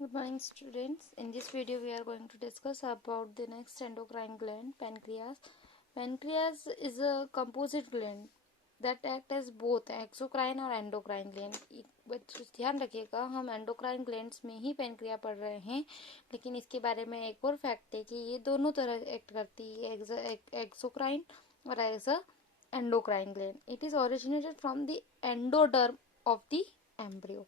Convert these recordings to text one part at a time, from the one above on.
Good morning, students. In this video, we are going to discuss about the next endocrine gland, pancreas. Pancreas is a composite gland that act as both exocrine और endocrine gland. बच्चों ध्यान रखिएगा, हम endocrine glands में ही pancreas पढ़ रहे हैं, लेकिन इसके बारे में एक और फैक्ट है कि ये दोनों तरह एक्ट करती है, exocrine और as a endocrine gland. It is originated from the endoderm of the embryo.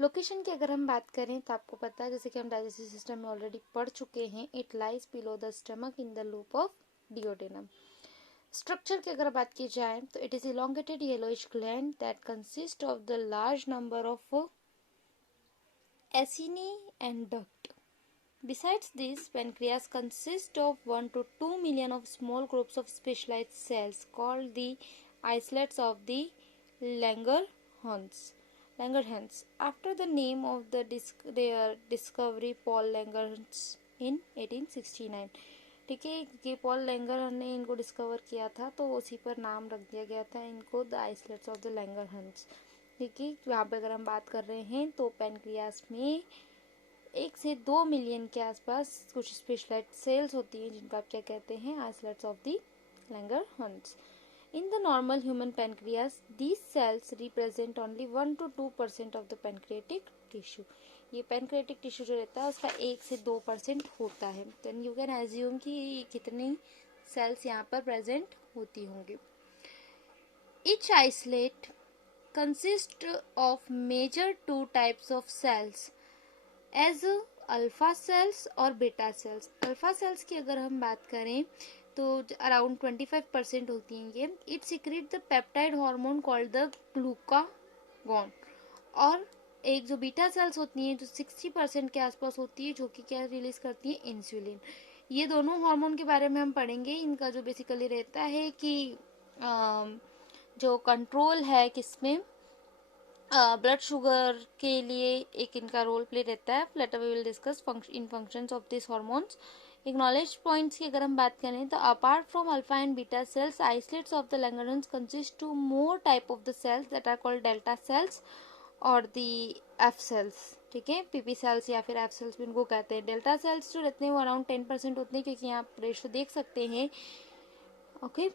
Location की अगर हम बात करें तो आपको पता है, जैसे कि हम डाइजेस्टिव सिस्टम में ऑलरेडी पढ़ चुके हैं, it lies below the stomach in the loop of duodenum. Structure की अगर बात की जाए तो it is elongated yellowish gland that consist of the large number of acini and duct. Besides this, pancreas consists of 1 to 2 million of small groups of specialized cells called the islets of the Langerhans. After the name of their discovery, Paul Langerhans in 1869. ठीक है, क्योंकि Paul Langer ने इनको discover किया था तो उसी पर नाम रख दिया गया था इनको, the islets of the Langerhans. ठीक है, यहाँ पे अगर हम बात कर रहे हैं तो पेनक्रियास में 1 से 2 मिलियन के आसपास कुछ स्पेशलाइज्ड सेल्स होती हैं जिनको आप क्या कहते हैं, islets of the Langerhans. In the normal human pancreas, these cells represent only 1 to 2% of the pancreatic tissue. ये pancreatic tissue जो रहता है उसका 1 से 2% होता है. Then you can assume कि कितनी cells यहाँ पर present होती होंगी. Each isolate consists of major 2 types of cells as alpha cells और beta cells. Alpha cells की अगर हम बात करें तो अराउंड 25% होती हैं ये. It secrete the peptide hormone called the glucagon. और एक जो बीटा सेल्स होती हैं जो 60% के आसपास होती है, जो कि क्या रिलीज करती है, इंसुलिन. ये दोनों हार्मोन के बारे में हम पढ़ेंगे. इनका जो बेसिकली रहता है कि जो कंट्रोल है किसमें, ब्लड शुगर के लिए एक इनका रोल प्ले रहता है. Later we will discuss in functions of this hormones. Acknowledge points की अगर हम बात करें तो apart from alpha and beta cells, islets of the Langerhans consist to more type of the cells that are called delta cells और the F cells. ठीक है, PP sales या फिर एफ सेल्स भी उनको कहते हैं. डेल्टा सेल्स जो रहते हैं वो अराउंड 10% होते हैं, क्योंकि यहाँ आप रेशो देख सकते हैं. ओके,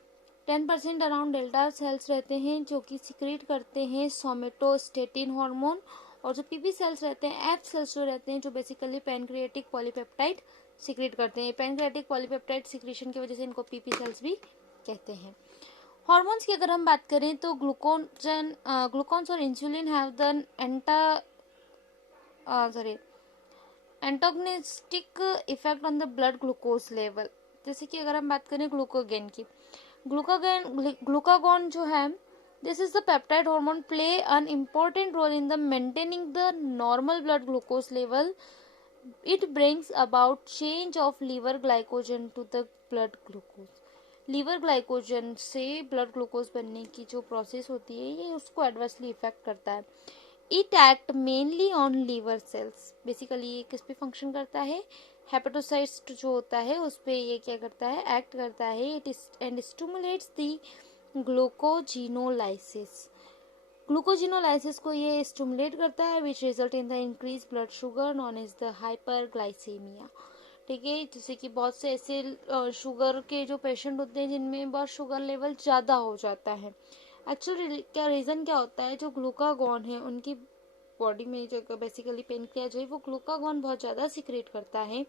10% अराउंड डेल्टा सेल्स रहते हैं जो कि सिक्रीट करते हैं सोमेटोस्टेटिन हार्मोन. और जो पीपी सेल्स रहते हैं, एफ सेल्स जो रहते हैं, जो बेसिकली पैनक्रियाटिक पॉलीपेप्टाइड सिक्रीट करते हैं. पैनक्रियाटिक पॉलीपेप्टाइड सिक्रीशन की वजह से इनको पीपी सेल्स भी कहते हैं. हार्मोन्स की अगर हम बात करें तो ग्लूकॉन्स और insulin have the antagonistic effect on the blood glucose level. जैसे कि अगर हम बात करें ग्लूकोगेन की, ग्लूकागॉन जो है, this is the peptide hormone play an important role in the maintaining the normal blood glucose level. It brings about change of liver glycogen to the blood glucose. Liver glycogen से blood glucose बनने की जो process होती है ये उसको adversely effect करता है. It act mainly on liver cells. Basically ये किस पे फंक्शन करता है, हेपेटोसाइट्स जो होता है उस पे ये क्या करता है, एक्ट करता है. It and stimulates the glycogenolysis. Glycogenolysis को ये स्टिमुलेट करता है, which result in the increase blood sugar known as the hyperglycaemia. ठीक है, जैसे कि बहुत से ऐसे शुगर के जो पेशेंट होते हैं जिनमें बहुत शुगर लेवल ज़्यादा हो जाता है. एक्चुअली क्या रीज़न क्या होता है, जो ग्लूकागॉन है उनकी बॉडी में जो बेसिकली पेनक्रियाज है वो ग्लूकागॉन बहुत ज़्यादा सिक्रेट करता है,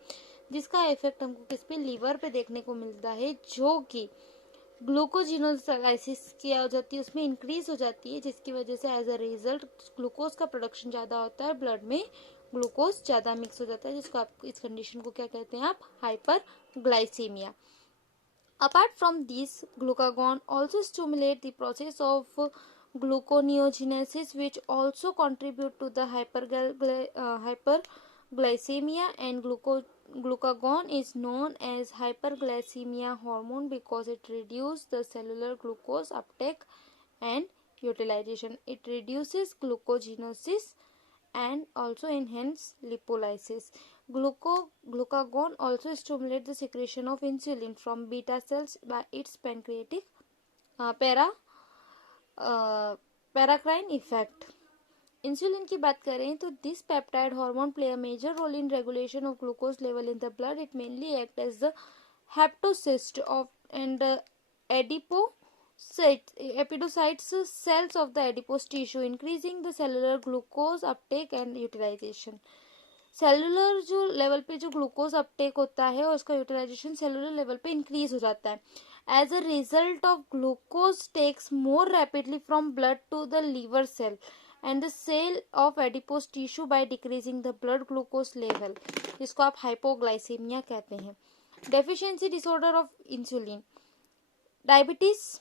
जिसका इफेक्ट हमको किस पे, लीवर पे देखने को मिलता है, जो कि ग्लूकोजिनोलाइसिस की हो जाती है उसमें इंक्रीज हो जाती है, जिसकी वजह से एज अ रिजल्ट ग्लूकोज का प्रोडक्शन ज़्यादा होता है, ब्लड में ग्लूकोज ज़्यादा मिक्स हो जाता है, जिसको आप इस कंडीशन को क्या कहते हैं, आप hyperglycaemia. Apart from these, glucagon also stimulate the process of gluconeogenesis, which also contribute to the hyperglycemia. And glucagon is known as hyperglycemia hormone because it reduces the cellular glucose uptake and utilization. It reduces glucogenesis and also enhance lipolysis. Glucagon also stimulates the secretion of insulin from beta cells by its paracrine effect. Insulin की बात करें तो this peptide hormone play a major role in regulation of glucose level in the blood. It mainly act as the hepatocytes of and epidocytes cells of the adipose tissue, increasing the cellular glucose uptake and utilization. Cellular जो level पे जो glucose uptake होता है और उसका utilization cellular level पे increase हो जाता है. As a result of glucose takes more rapidly from blood to the liver cell and the cell of adipose tissue by decreasing the blood glucose level, जिसको आप हाइपोग्लाइसीमिया कहते हैं. Deficiency disorder of insulin. Diabetes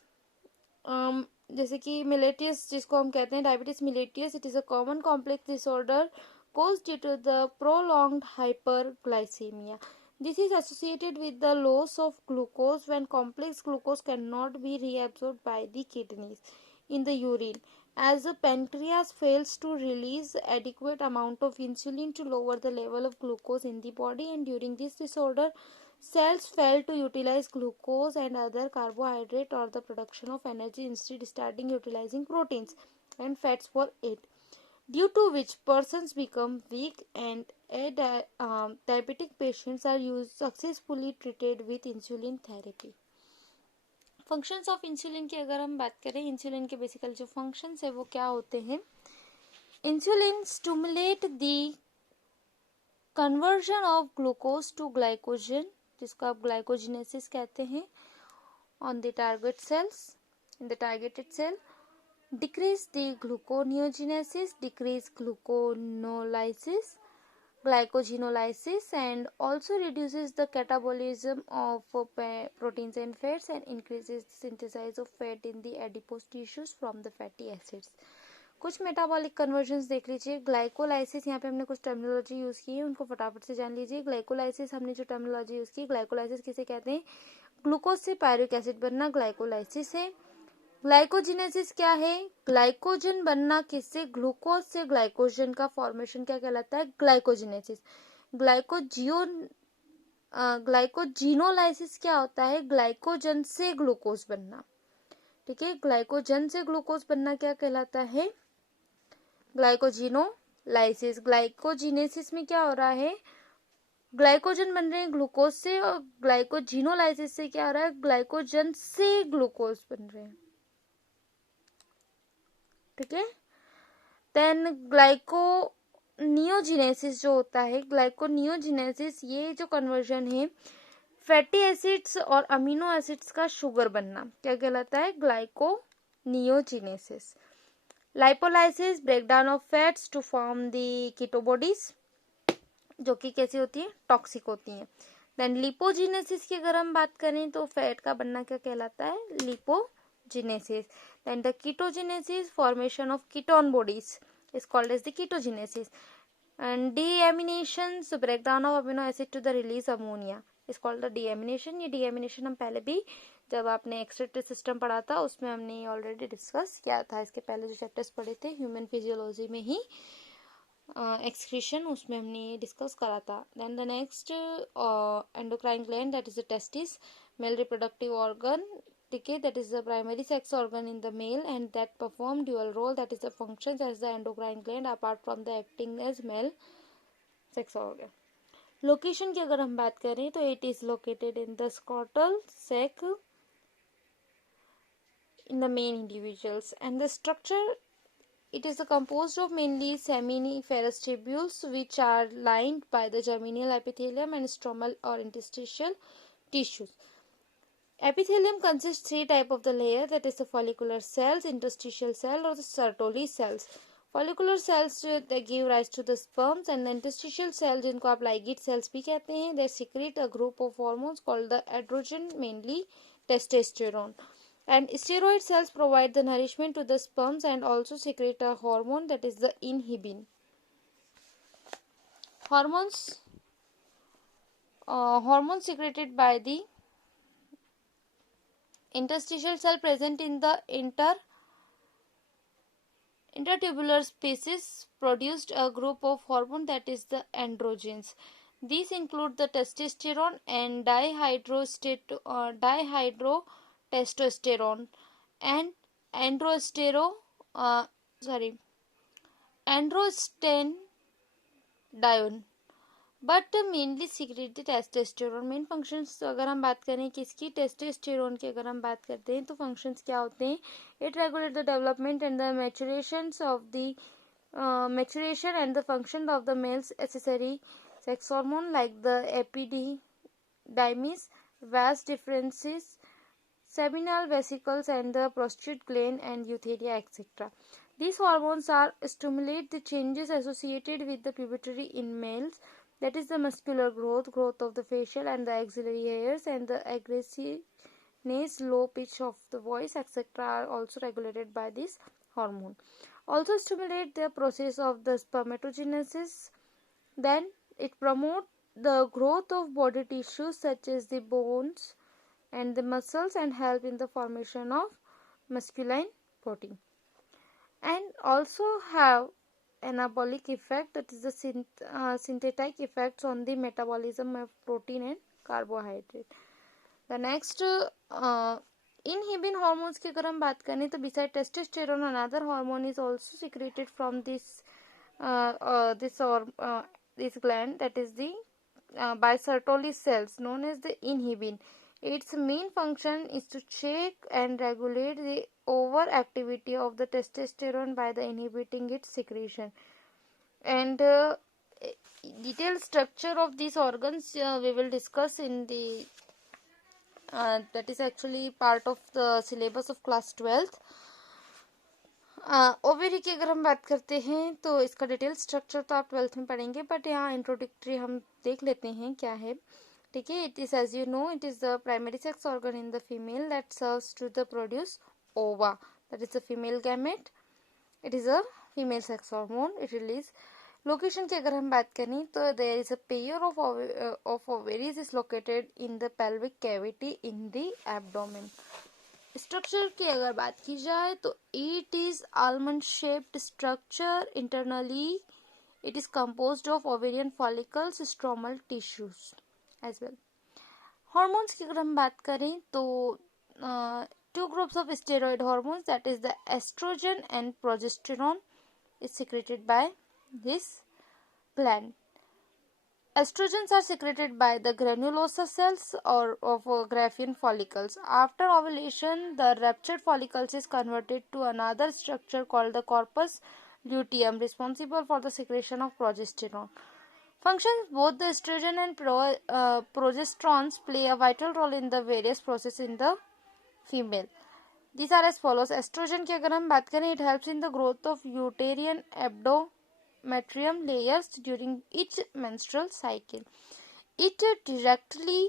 जैसे कि mellitus जिसको हम कहते हैं diabetes mellitus, it is a common complex disorder caused due to the prolonged hyperglycemia. This is associated with the loss of glucose when complex glucose cannot be reabsorbed by the kidneys in the urine, as the pancreas fails to release adequate amount of insulin to lower the level of glucose in the body, and during this disorder cells fail to utilize glucose and other carbohydrate or the production of energy, instead starting utilizing proteins and fats for it, due to which persons become weak, and diabetic patients are successfully treated with insulin therapy. Functions of insulin की अगर हम बात करें, insulin के basically जो functions है वो क्या होते हैं. Insulin stimulate the conversion of glucose to glycogen, जिसको आप ग्लाइकोजिनेसिस कहते हैं, on the target cells in the targeted cell. Decrease the gluconeogenesis, decrease gluconolysis, glycogenolysis, and also reduces the catabolism of proteins and fats, and increases the synthesis of fat in the adipose tissues from the fatty acids. कुछ metabolic convergence देख लीजिए. Glycolysis, यहाँ पे हमने कुछ terminology use की है, उनको फटाफट से जान लीजिए. ग्लाइकोलाइसिस हमने जो टर्मिनोलॉजी यूज की, ग्लाइकोलाइसिस किसे कहते हैं, ग्लूकोज से पायरिक एसिड बनना ग्लाइकोलाइसिस है. ग्लाइकोजिनेसिस क्या है, ग्लाइकोजन बनना किससे, ग्लूकोज से ग्लाइकोजन का फॉर्मेशन क्या कहलाता है, ग्लाइकोजिनेसिस. ग्लाइकोजिनोलाइसिस क्या होता है, ग्लाइकोजन से ग्लूकोज बनना. ठीक है, ग्लाइकोजन से ग्लूकोज बनना क्या कहलाता है, ग्लाइकोजिनोलाइसिस. ग्लाइकोजिनेसिस में क्या हो रहा है, ग्लाइकोजन बन रहे हैं ग्लूकोज से, और ग्लाइकोजिनोलाइसिस से क्या हो रहा है, ग्लाइकोजन से ग्लूकोज बन रहे हैं. ठीक है. देन ग्लाइकोनियोजिनेसिस जो होता है, ग्लाइकोनियोजिनेसिस ये जो कन्वर्जन है, फैटी एसिड्स और अमीनो एसिड्स का शुगर बनना क्या कहलाता है, glyconeogenesis. Lipolysis, breakdown of fats to form the keto bodies, जो कि कैसी होती है, टॉक्सिक होती है. देन लिपोजिनेसिस की अगर हम बात करें तो फैट का बनना क्या कहलाता है, लिपोजिनेसिस. Then the ketogenesis, formation of ketone bodies, is called as the ketogenesis. And deaminations, breakdown of amino acid to the release ammonia, is called the deamination. ये deamination हम पहले भी जब आपने एक्सक्रीटरी सिस्टम पढ़ा था उसमें हमने ऑलरेडी डिस्कस किया था. इसके पहले जो चैप्टर्स पढ़े थे ह्यूमन फिजियोलॉजी में ही एक्सक्रीशन, उसमें हमने डिस्कस करा था. Then the next endocrine gland, that is the testis, male reproductive organ. ठीक है, that is the primary sex organ in the male and that perform dual role, that is the functions as the endocrine gland apart from the acting as male sex organ. Location की अगर हम बात करें तो it is located in the scrotal sac in the male individuals, and the structure, it is composed of mainly seminiferous tubules which are lined by the germinal epithelium and stromal or interstitial tissues. Epithelium consists three type of the layer, that is the follicular cells, interstitial cell, or the Sertoli cells. Follicular cells they give rise to the sperms, and the interstitial cells जिनको आप Leydig cells भी कहते हैं, they secrete a group of hormones called the androgen, mainly testosterone. And steroid cells provide the nourishment to the sperms and also secrete a hormone, that is the inhibin. Hormones secreted by the interstitial cell present in the intertubular species produced a group of hormone, that is the androgens. These include the testosterone and dihydrotestosterone and androstenedione but mainly secrete the testosterone. Main functions अगर हम बात करें किसकी, testosterone की अगर हम बात करते हैं तो फंक्शंस क्या होते हैं, it regulate the development and the maturation of the maturation and the function of the male's accessory sex hormone like the epididymis, vas differences, seminal vesicles and the prostate gland and eutheria, etc. These hormones are stimulate the changes associated with the puberty in males, that is the muscular growth, growth of the facial and the axillary hairs, and the aggressiveness, low pitch of the voice, etc. are also regulated by this hormone. Also stimulate the process of the spermatogenesis. Then it promotes the growth of body tissues such as the bones and the muscles and help in the formation of masculine protein, and also have anabolic effect, that is the synthetic effects on the metabolism of protein and carbohydrate. The next inhibin hormones की अगर हम बात करें तो beside testosterone another hormone is also secreted from this this gland, that is the by Sertoli cells known as the inhibin. Its main function is to check and regulate the overactivity of the testosterone by the inhibiting its secretion. And detailed structure of these organs we will discuss in the that is actually part of the syllabus of class 12th. Ovary की अगर हम बात करते हैं तो इसका detail structure तो आप 12th में पढ़ेंगे, बट यहाँ इंट्रोडक्टरी हम देख लेते हैं क्या है, ठीक है. It is as you know it is the primary sex organ in the female that serves to the produce ova, that is the female gamete. It is a female sex hormone. It release location की अगर हम बात करें तो there is a pair of ovaries is located in the pelvic cavity in the abdomen. Structure की अगर बात की जाए तो it is almond shaped structure. Internally it is composed of ovarian follicles, stromal tissues as well. Hormones की अगर हम बात करें तो two groups of steroid hormones, that is the estrogen and progesterone, is secreted by this gland. Estrogens are secreted by the granulosa cells or of Graafian follicles. After ovulation, the ruptured follicles is converted to another structure called the corpus luteum, responsible for the secretion of progesterone. Functions: both the estrogen and progesterones play a vital role in the various processes in the female. These are as follows. Estrogen की अगर हम बात करें, it helps in the growth of uterine endometrium layers during each menstrual cycle. It directly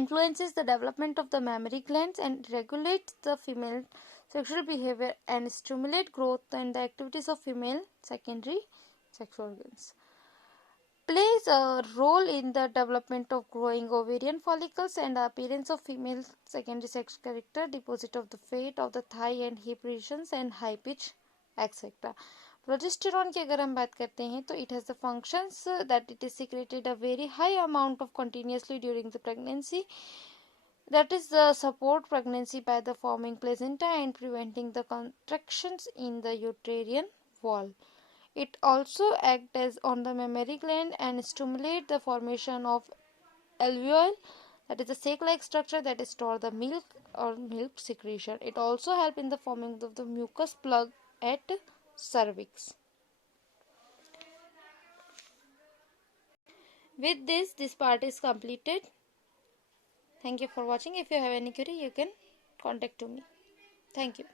influences the development of the mammary glands and regulates the female sexual behavior and stimulate growth and the activities of female secondary sex organs. Plays a role in the development of growing ovarian follicles and the appearance of female secondary sex character, deposit of the fat of the thigh and hip regions and high pitch, etc. Progesterone की अगर हम बात करते हैं तो it has the functions that it is secreted a very high amount of continuously during the pregnancy, that is the support pregnancy by the forming placenta and preventing the contractions in the uterine wall. It also acts as on the mammary gland and stimulate the formation of alveoli, that is the sac-like structure that store the milk or milk secretion. It also help in the forming of the mucus plug at cervix. With this part is completed. Thank you for watching. If you have any query, you can contact to me. Thank you.